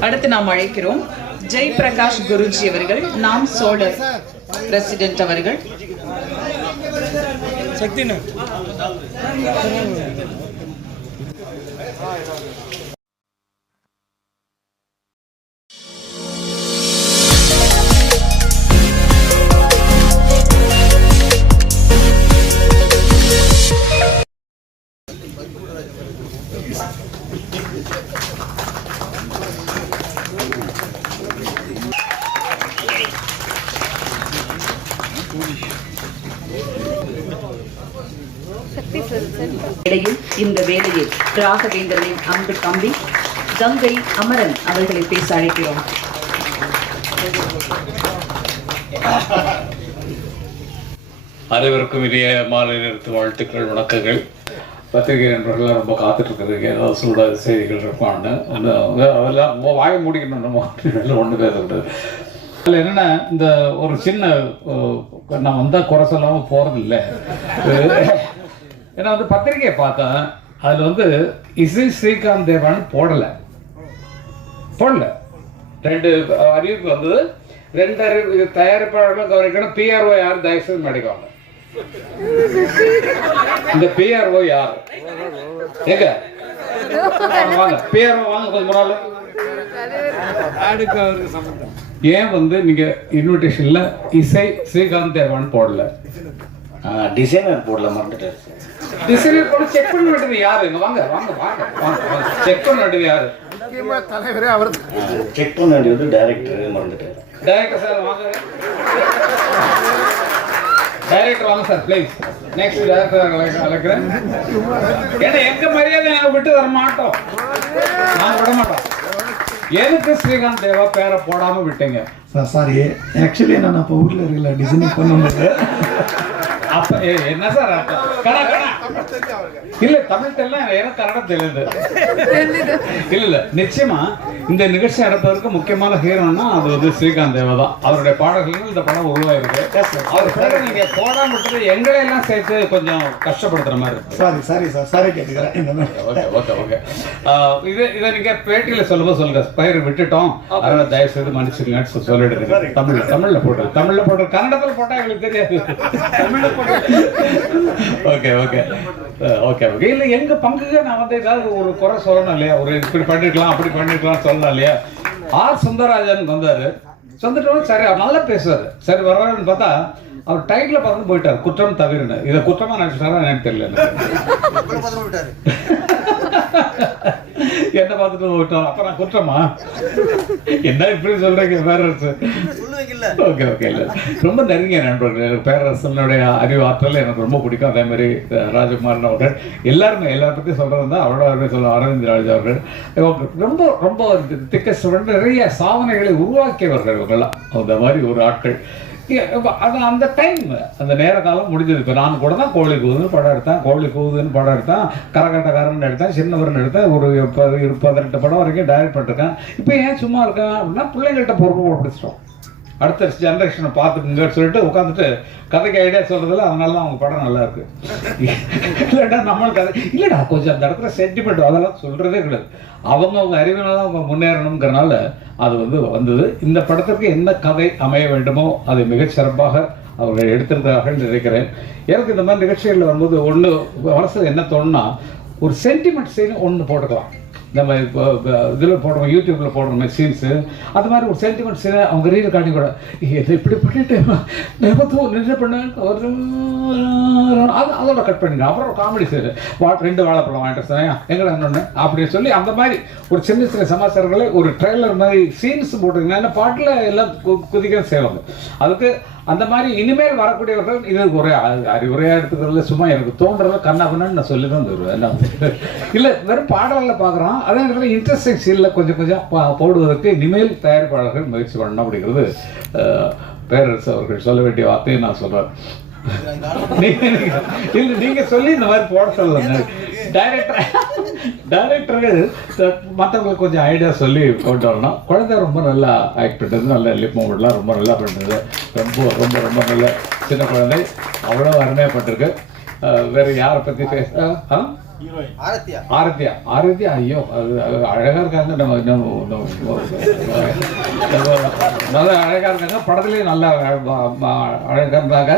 அடுத்து நாம் அழைக்கிறோம் ஜெய் பிரகாஷ் குருஜி அவர்கள் நாம் சோழர் பிரசிடென்ட் அவர்கள். சக்தி இடையில் இந்த வேலையை ராகவேந்திரனின் அன்பு தம்பி கங்கை அமரன் அவர்களை பேச அழைக்கிறோம். அனைவருக்கும் இனிய மாலை நேரத்து வாழ்த்துக்கள் வணக்கங்கள். பத்திரிகை நண்பர்கள்லாம் ரொம்ப காத்துட்டு இருக்கிறதுக்கு ஏதாவது சூட செய்திகள் இருப்பான்னு அதெல்லாம் ரொம்ப வாய மூடிக்கணும். நம்ம ஒன்று பேசுறது அதில் என்னென்னா இந்த ஒரு சின்ன நான் வந்தால் குறை சொல்லாமல் போகிறதில்லை ஏன்னா வந்து பத்திரிகையை பார்த்தேன் அதில் வந்து இசை ஸ்ரீகாந்த் தேவான்னு போடலை. போடல. ரெண்டு அறிவிப்பு வந்தது. ரெண்டு அறிவு இது தயாரிப்பாளர்களும் கவனிக்கணும். பிஆர்ஓ யார்? தயவுசெய்து மடிக்குவாங்க இந்த பிஆர்ஓ யார்? எங்க வாங்க, பிஆர்ஓ வாங்க கொஞ்சம் முன்னால ஏன் வந்து நீங்க இன்விடேஷன்ல இசை ஸ்ரீகாந்த் தேவான் போடல? டிசைனர் போடல மறந்துட்டு டிசைனர் போட செக் பண்ண வேண்டியது யாரு? இங்க வாங்க வாங்க வாங்க வாங்க செக் பண்ண வேண்டியது யாரு? தலைவரே அவர். செக் பண்ண வேண்டியது டைரக்டர் மறந்துட்டாரு டைரக்டர் சார் வாங்க. டைரக்டர் வாங்க சார் ப்ளீஸ் நெக்ஸ்ட் டைரக்டர் அழைக்கிறேன். ஏன்னா எங்க மரியாதை நாங்கள் விட்டு தர மாட்டோம். நாங்கள் விட மாட்டோம். எதுக்கு ஸ்ரீகாந்த் தேவா பேரை போடாம விட்டீங்க? சார் சாரி ஆக்சுவலி நான் அப்போ ஊரில் இருக்கல டிசைனிங் பண்ணும்போது அப்ப என்ன சார்? கணா கணா இல்ல தமிழ் தெரியல எனக்கு கன்னடம் தெரியுது. இல்ல இல்ல. நிச்சயமா இந்த நிகழ்ச்சி நடப்பதற்கு முக்கியமான ஹீரோனா அது வந்து ஸ்ரீகாந்த் தேவா தான் அவருடைய பாடல்கள் இந்த படம் உருவாயிருக்கு. அவர் பேரை நீங்க போடாம விட்டது எங்களை எல்லாம் சேர்த்து கொஞ்சம் கஷ்டப்படுத்துற மாதிரி இருக்கு. சாரி சாரி சார் சாரி கேட்டுக்கிறேன். இந்த மாதிரி ஓகே ஓகே ஓகே இது இதை நீங்க பேட்டியில சொல்லும்போது சொல்லுங்க. பயிர் விட்டுட்டோம். அதனால தயவு செய்து மன்னிச்சுங்கன்னு சொ- சொல்லிடுங்க தமிழ் தமிழ்ல போட்டு தமிழ்ல போட்டு கன்னடத்துல போட்டா எங்களுக்கு தெரியாது. தமிழ்ல போட்டு. ஓகே ஓகே ஓகே ஓகே இல்ல எங்க பங்குக்கு நான் வந்து ஏதாவது ஒரு குறை சொல்லணும் இல்லையா? ஒரு இப்படி பண்ணிருக்கலாம் அப்படி பண்ணிருக்கலாம் சொல்லலாம் இல்லையா? ஆர் சுந்தரராஜன் வந்தாரு. வந்துட்டு சரி அவர் நல்லா பேசுவாரு. சரி வர்றாருன்னு பார்த்தா அவர் டைட்டில் பார்த்து போயிட்டார். குற்றம் தவிரன்னு இதை குற்றமா நினைச்சிட்டாரா எனக்கு. தெரியல என்ன பார்த்துட்டு போயிட்டோம் அப்ப நான் குற்றமா? என்ன இப்படி சொல்றீங்க பேரரசு? ஓகே ஓகே இல்ல. ரொம்ப நெருங்கிய நண்பர்கள் எனக்கு பேரரசனுடைய அறிவாற்றல் எனக்கு ரொம்ப பிடிக்கும். அதே மாதிரி ராஜகுமாரன் அவர்கள். எல்லாருமே எல்லா பற்றியும் சொல்றது தான் அவரோட சொல்ல அரவிந்த் ராஜ் அவர்கள். ரொம்ப ரொம்ப திக்க நிறைய சாதனைகளை உருவாக்கியவர்கள் இவங்கெல்லாம். அந்த மாதிரி ஒரு ஆட்கள். அது அந்த டைம் அந்த நேர காலம் முடிஞ்சது. இப்போ நான் கூட தான் கோழி கூதுன்னு படம் எடுத்தேன். கோழி கூதுன்னு படம் எடுத்தேன். கரகட்டக்காரன் எடுத்தேன். சின்னவரன் எடுத்தேன். ஒரு பதினெட்டு படம் வரைக்கும் டைரக்ட் பண்ணிருக்கேன் இப்போ ஏன் சும்மா இருக்கேன் அப்படின்னா பிள்ளைங்கள்ட்ட பொறுப்பு பிடிச்சிட்டோம். அடுத்த ஜென்ரேஷனை பார்த்துக்குங்கன்னு சொல்லிட்டு உட்காந்துட்டு கதைக்கு ஐடியா சொல்கிறதுல அதனால தான் அவங்க படம் நல்லா இருக்கு. இல்லைடா நம்மளுக்கு கதை இல்லைடா கொஞ்சம் அந்த இடத்துல சென்டிமெண்ட் அதெல்லாம் சொல்கிறதே கிடையாது. அவங்க அவங்க அவங்க முன்னேறணுங்கிறனால அது வந்து வந்தது. இந்த படத்திற்கு என்ன கதை அமைய வேண்டுமோ அதை மிகச்சிறப்பாக அவர்கள் எடுத்திருக்கிறார்கள் நினைக்கிறேன். எனக்கு இந்த மாதிரி நிகழ்ச்சிகளில் வரும்போது ஒன்று மனசில் என்ன தோணுன்னா ஒரு சென்டிமெண்ட் சீன் ஒன்று போட்டுக்கலாம். நம்ம இப்போ இதில் போடுறோம் யூடியூப்பில் போடுறோம் சீன்ஸு அது மாதிரி ஒரு சென்டிமெண்ட் சீனை அவங்க ரீல் காட்டி கூட எது இப்படி பண்ணிட்டு? நேபத்தும் நின்று பண்ண ஒரு அது அதோட கட் பண்ணிங்க அப்புறம் காமெடி சீன் வா ரெண்டு வாழைப்பழம் வாங்கிட்டு சொன்னேன் எங்கடா இன்னொன்று அப்படின்னு சொல்லி அந்த மாதிரி ஒரு சின்ன சின்ன சமாச்சாரங்களை ஒரு ட்ரெய்லர் மாதிரி சீன்ஸ் போட்டுருங்க. ஏன்னா பாட்டில் எல்லாம் கு- குதிக்க செய்வாங்க அதுக்கு அந்த மாதிரி இனிமேல் வரக்கூடியவர்கள் இது ஒரு அறிவுரையா எடுத்துக்கிறதுல சும்மா எனக்கு தோன்றத கண்ணாபண்ணு நான் சொல்லி தான் தருவேன் வந்து இல்லை வெறும் பாடலில் பார்க்குறோம். அதே நேரத்தில் இன்ட்ரெஸ்டிங் சீனில் கொஞ்சம் கொஞ்சம் போடுவதற்கு இனிமேல் தயாரிப்பாளர்கள் முயற்சி பண்ணணும் அப்படிங்கிறது பேரரசு அவர்கள் சொல்ல வேண்டிய வார்த்தையை நான் சொல்கிறேன் நீங்க நீங்க- இல்ல நீங்க சொல்லி இந்த மாதிரி போட சொல்லல டைரக்டர் டைரக்டர்கள் மற்றவங்களுக்கு கொஞ்சம் ஐடியா சொல்லி கொண்டு வரணும் குழந்தை ரொம்ப நல்லா ஆக்ட் பண்ணுறது நல்ல லிப் மூமெண்ட்லாம் ரொம்ப நல்லா பண்ணுறது ரொம்ப ரொம்ப ரொம்ப நல்ல சின்ன குழந்தை. அவ்வளோ அருமையாக பண்ணிருக்கு வேற யாரை பற்றி பேச ஆ ஆரத்தியா. ஆரத்தியா. ஐயோ அது அழகா இருக்காங்க. நம்ம நம்ம- நல்லா அழகா இருக்காங்க. படத்துலயும் நல்லா அழகா இருந்தாங்க.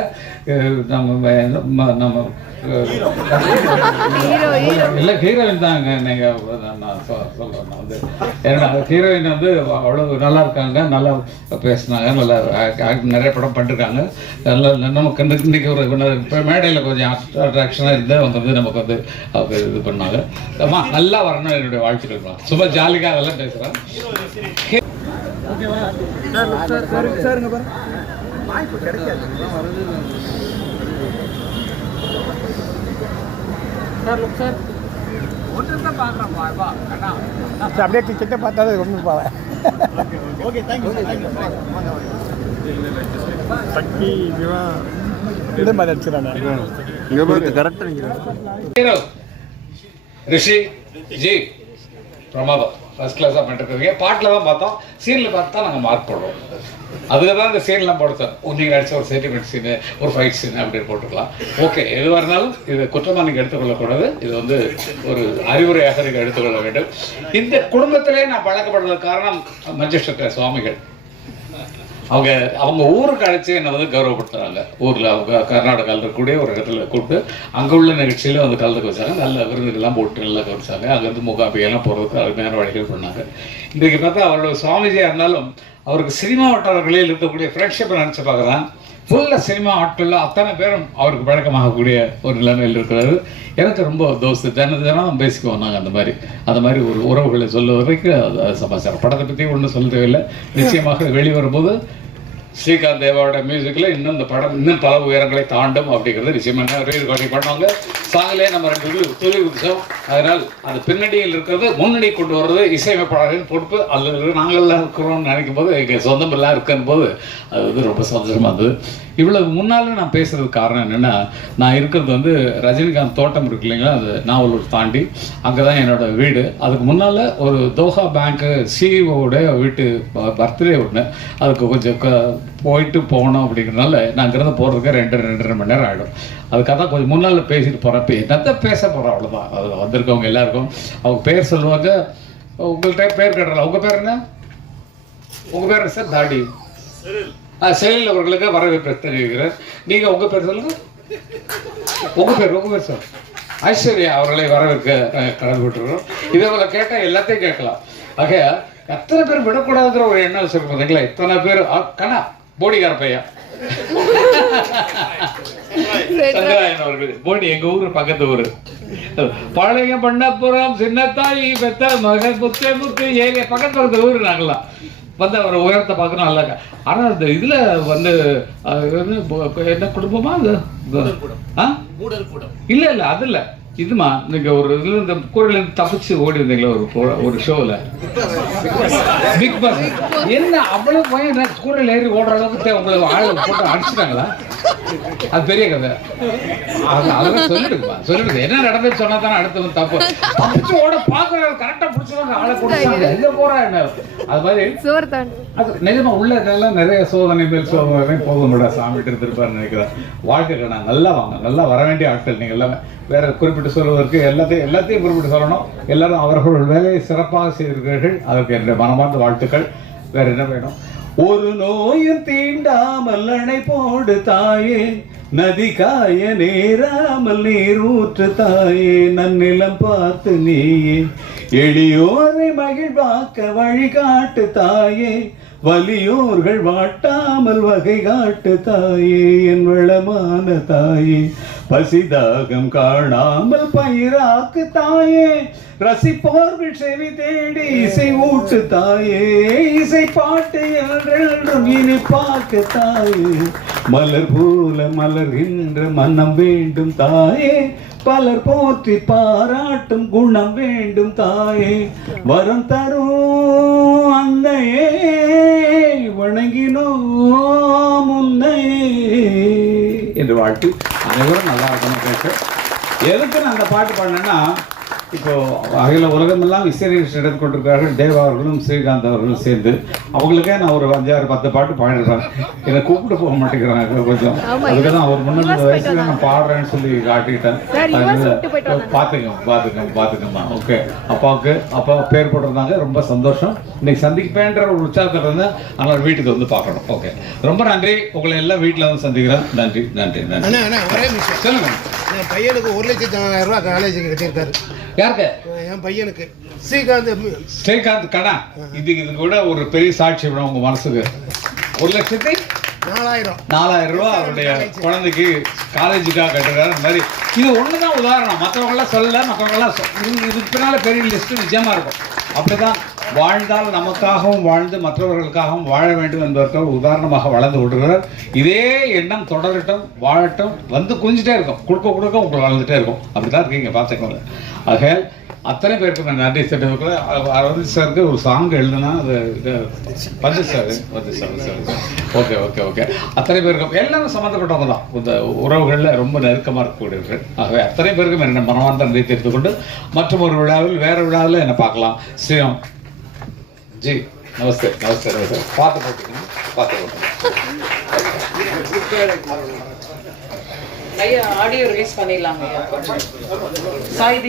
நம்ம- நம்ம இல்லை ஹீரோயின் தாங்க. நீங்கள் நான் வந்து ஏன்னா ஹீரோயின் வந்து அவ்வளோ நல்லா இருக்காங்க. நல்லா பேசினாங்க நல்லா நிறைய படம் பண்ணிருக்காங்க. நல்லா நமக்கு இன்னைக்கு- ஒரு இப்போ மேடையில் கொஞ்சம் அட்ராக்ஷனாக இருந்தால் அவங்க வந்து நமக்கு வந்து அவங்க இது பண்ணாங்க. அம்மா நல்லா வரணும் என்னுடைய வாழ்த்துக்கள்மா சும்மா ஜாலிக்காக அதெல்லாம் பேசுகிறேன் அப்படியே கிட்ட பார்த்தா ரொம்ப பாவேன் சக்தி சிவா இது மாதிரி அடிச்சுறாங்க ரிஷி ஜி பிரமாதம். ஃபர்ஸ்ட் கிளாஸாக பண்ணிருக்கீங்க பாட்டில் தான் பார்த்தோம். சீனில் பார்த்தா நாங்கள் மார்க் போடுவோம் அதுக்கு தான் இந்த சீன்லாம் போடுத்தோம் நீங்கள் அடித்த ஒரு சென்டிமெண்ட் சீனு ஒரு ஃபைட் சீனு அப்படின்னு போட்டுக்கலாம். ஓகே எதுவாக இருந்தாலும் இது குற்றமாக நீங்கள் எடுத்துக்கொள்ளக்கூடாது. இது வந்து ஒரு அறிவுரையாக நீங்கள் எடுத்துக்கொள்ள வேண்டும். இந்த குடும்பத்திலே நான் பழக்கப்படுறதுக்கு காரணம் மஞ்சேஸ்வர சுவாமிகள். அவங்க அவங்க ஊருக்கு அழைச்சி என்னை வந்து கௌரவப்படுத்துறாங்க. ஊரில் அவங்க கர்நாடகாவில் இருக்கக்கூடிய ஒரு இடத்துல கூப்பிட்டு அங்கே உள்ள நிகழ்ச்சியிலும் வந்து கலந்துக்க வச்சாங்க நல்ல விருந்துகள்லாம் போட்டு நல்லா கவனிச்சாங்க அங்கேருந்து முகாபியெல்லாம் போகிறதுக்கு அருமையான வழிகள் பண்ணாங்க. இன்றைக்கு பார்த்தா அவரோட சுவாமிஜியாக இருந்தாலும் அவருக்கு சினிமா வட்டாரங்களில் இருக்கக்கூடிய ஃப்ரெண்ட்ஷிப்பை நினச்சி பார்க்குறான். ஃபுல்லாக சினிமா ஆட்களில் அத்தனை பேரும் அவருக்கு பழக்கமாகக்கூடிய ஒரு நிலைமையில் இருக்கிறாரு எனக்கு ரொம்ப தோஸ்து தின தினம் பேசிக்குவோம் நாங்கள் அந்த மாதிரி. அந்த மாதிரி ஒரு உறவுகளை சொல்லுவதற்கு அது சமாச்சாரம். படத்தை பற்றி ஒன்றும் சொல்ல தேவையில்லை. நிச்சயமாக வெளிவரும்போது ஸ்ரீகாந்த் தேவாவோட மியூசிக்கில் இன்னும் இந்த படம் இன்னும் பல உயரங்களை தாண்டும் அப்படிங்கிறது நிச்சயமாக ரீரெக்கார்டிங் பண்ணுவாங்க. சாங்கிலே நம்ம ரெண்டு பேரும் துளி உற்சவம் அதனால் அது பின்னணியில் இருக்கிறது முன்னணி கொண்டு வர்றது இசையமைப்பாளரின் பொறுப்பு. அல்லது நாங்கள்லாம் இருக்கிறோம்னு நினைக்கும் போது எங்கள் சொந்தம் எல்லாம் இருக்குன்னு போது அது வந்து ரொம்ப சந்தோஷமாக இருந்தது. இவ்வளவு முன்னால நான் பேசுறதுக்கு காரணம் என்னென்னா நான் இருக்கிறது வந்து ரஜினிகாந்த் தோட்டம் இருக்கு இல்லைங்களா? அது நாவலூர் தாண்டி. அங்கே தான் என்னோட வீடு. அதுக்கு முன்னால் ஒரு தோஹா பேங்க்கு சிஇஓட வீட்டு பர்த்டே ஒன்று அதுக்கு கொஞ்சம் க போயிட்டு போகணும் அப்படிங்கிறனால நான் அங்கேருந்து போகிறதுக்கு ரெண்டு ரெண்டரை மணி நேரம் ஆகிடும் அதுக்காக தான் கொஞ்சம் முன்னால் பேசிட்டு போகிறேன் இப்போ என்னத்தான் பேச போகிறோம் அவ்வளோதான் அது வந்திருக்கவங்க எல்லாருக்கும் அவங்க பேர் சொல்லுவாங்க. உங்கள்கிட்ட பேர் கேட்டுறல. உங்கள் பேர் என்ன? உங்கள் பேர் சார் தாடி. ஆ செலில் அவர்களுக்கு வரவேற்பு தெரிவிக்கிறேன் நீங்கள் உங்கள் பேர் சொல்லுங்க. உங்கள் பேர் உங்கள் பேர் சார் ஐஸ்வர்யா அவர்களை வரவேற்க விட்டுருக்கோம் இதே போல கேட்டால் எல்லாத்தையும் கேட்கலாம். ஆக எத்தனை பேர் விடக்கூடாதுங்கிற ஒரு எண்ணம் வச்சிருக்கோம் பார்த்தீங்களா எத்தனை பேர் ஆ, கண்ணா போடிக்கார பையன் சந்திராயன் அவர்கள் எங்க ஊர் பக்கத்து ஊரு. பழைய பண்ணப்புறம் சின்னத்தாய் பெத்த மகன் முத்தே முத்து ஏக பக்கத்துல இருந்த ஊர் நாங்களாம் வந்து அவர் உயரத்தை பார்க்கணும் நல்லா இருக்கு. ஆனா இந்த இதுல வந்து என்ன குடும்பமா அது? இல்ல இல்ல அது இல்ல. இதுமா நீங்க ஒரு இதுல இந்த கூரையில இருந்து தப்பிச்சு ஓடி வந்தீங்களா ஒரு ஒரு ஷோல பிக் பாஸ் என்ன அவ்வளவு பையன் கூரையில ஏறி ஓடுற அளவுக்கு தே- உங்களை ஆளு போட்டு அடிச்சிட்டாங்களா? அது பெரிய கதை. அது அதெல்லாம் சொல்லிடுங்கப்பா சொல்லிடுங்க என்ன நடந்தது சொன்னா தானே அடுத்தவன் தப்பு. தப்பிச்சு ஓட பாக்குற கரெக்டா பிடிச்சவங்க ஆளை கொடுத்தாங்க. எங்க போறா என்ன? அது மாதிரி அது நிஜமா உள்ள இதெல்லாம் நிறைய சோதனை மேல் சோதனை போதும் விட சாமி இருந்திருப்பாருன்னு நினைக்கிறேன். வாழ்க்கைக்கு நான் நல்லா வாங்க நல்லா வர வேண்டிய ஆட்கள் நீங்க எல்லாமே. வேற குறிப்பிட்டு சொல்வதற்கு எல்லாத்தையும் எல்லாத்தையும் குறிப்பிட்டு சொல்லணும். எல்லாரும் அவர்கள் வேலையை சிறப்பாக செய்திருக்கிறீர்கள். அதற்கு என்னுடைய மனமார்ந்த வாழ்த்துக்கள். வேற என்ன வேணும்? ஒரு நோயும் தீண்டாமல் அணை போடு தாயே. நதி காய நேராமல் நீரூற்று தாயே. நன்னிலம் பார்த்து நீயே. எளியோரை மகிழ்வாக்க வழிகாட்டு தாயே. வலியோர்கள் வாட்டாமல் வகை காட்டு தாயே. என் வளமான தாயே. பசிதாகம் காணாமல் பயிராக்கு தாயே. ரசிப்போர்கள் செவி தேடி இசை ஊட்டு தாயே. இசை பாட்டு என்றென்றும் இனி பார்க்க தாயே. மலர் போல மலர்கின்ற மனம் வேண்டும் தாயே. பலர் போற்றி பாராட்டும் குணம் வேண்டும் தாயே. வரம் தரும் அன்னையே வணங்கினோ முன்னையே என்று வாழ்த்து. அனைவரும் நல்லா இருக்கணும் கேட்க எதுக்கு நான் அந்த பாட்டு பாடினேன்னா இப்போ அகில உலகமெல்லாம் இசை நிகழ்ச்சி எடுத்து கொண்டிருக்கிறார்கள் தேவா அவர்களும் ஸ்ரீகாந்த் அவர்களும் சேர்ந்து. அவங்களுக்கே நான் ஒரு அஞ்சாறு பத்து பாட்டு பாடிடுறேன். என்னை கூப்பிட்டு போக மாட்டேங்கிறாங்க. கொஞ்சம் அதுக்கு தான் அவர் முன்னாடி வயசுல நான் பாடுறேன்னு சொல்லி காட்டிட்டேன் அதனால பார்த்துங்க பார்த்துங்க பார்த்துக்கம்மா ஓகே. அப்பாவுக்கு அப்பா பேர் போட்டிருந்தாங்க. ரொம்ப சந்தோஷம். இன்னைக்கு சந்திப்பேன்ற ஒரு உற்சாகத்தில் இருந்தேன் ஆனால் வீட்டுக்கு வந்து பார்க்கணும். ஓகே. ரொம்ப நன்றி. உங்களை எல்லாம் வீட்டில் வந்து சந்திக்கிறேன். நன்றி நன்றி நன்றி. அண்ணா என் பையனுக்கு ஒரு லட்சத்தி நாலாயிரம் ரூபா காலேஜுக்கு கட்டியிருக்காரு. யாருக்கு? என் பையனுக்கு. ஸ்ரீகாந்த் ஸ்ரீகாந்த் கடா இது இது கூட ஒரு பெரிய சாட்சி விடும் உங்க மனசுக்கு. ஒரு லட்சத்தி? நாலாயிரம். நாலாயிரம் ரூபாய் அவருடைய குழந்தைக்கு காலேஜுக்காக கட்டுறாரு. இந்த மாதிரி இது ஒண்ணுதான் உதாரணம். மற்றவங்களாம் சொல்லல மற்றவங்களாம் இதுக்கு பின்னால பெரிய லிஸ்ட் நிச்சயமா இருக்கும். அப்படிதான் வாழ்ந்தால் நமக்காகவும் வாழ்ந்து மற்றவர்களுக்காகவும் வாழ வேண்டும் என்பதற்கு உதாரணமாக வளர்ந்து விடுகிறார் இதே எண்ணம் தொடரட்டும் வாழட்டும் வந்து குஞ்சிட்டே இருக்கும். கொடுக்க கொடுக்க உங்களுக்கு வளர்ந்துட்டே இருக்கும். அப்படிதான் இருக்கீங்க பார்த்துக்கோங்க. ஆகையால் அத்தனை பேருக்கு நான் நன்றி அ- அரவிந்த் சாருக்கு ஒரு சாங் எழுதுனா அது இது வந்து சார். வந்து sir. Sir okay okay okay. அத்தனை பேருக்கும் எல்லாரும் சம்மந்தப்பட்டவங்க தான் இந்த உறவுகளில் ரொம்ப நெருக்கமாக இருக்கக்கூடியவர்கள். ஆகவே அத்தனை பேருக்கும் என்ன மனமார்ந்த நன்றி தெரிந்து கொண்டு மற்றும் ஒரு விழாவில் வேற விழாவில் என்ன பார்க்கலாம். ஸ்ரீராம் ஜி நமஸ்தே நமஸ்தே நமஸ்தே. பார்த்து போட்டுக்கணும். பார்த்து போட்டுக்கணும். ஐயா ஆடியோ ரிலீஸ் பண்ணிடலாங்க சாய்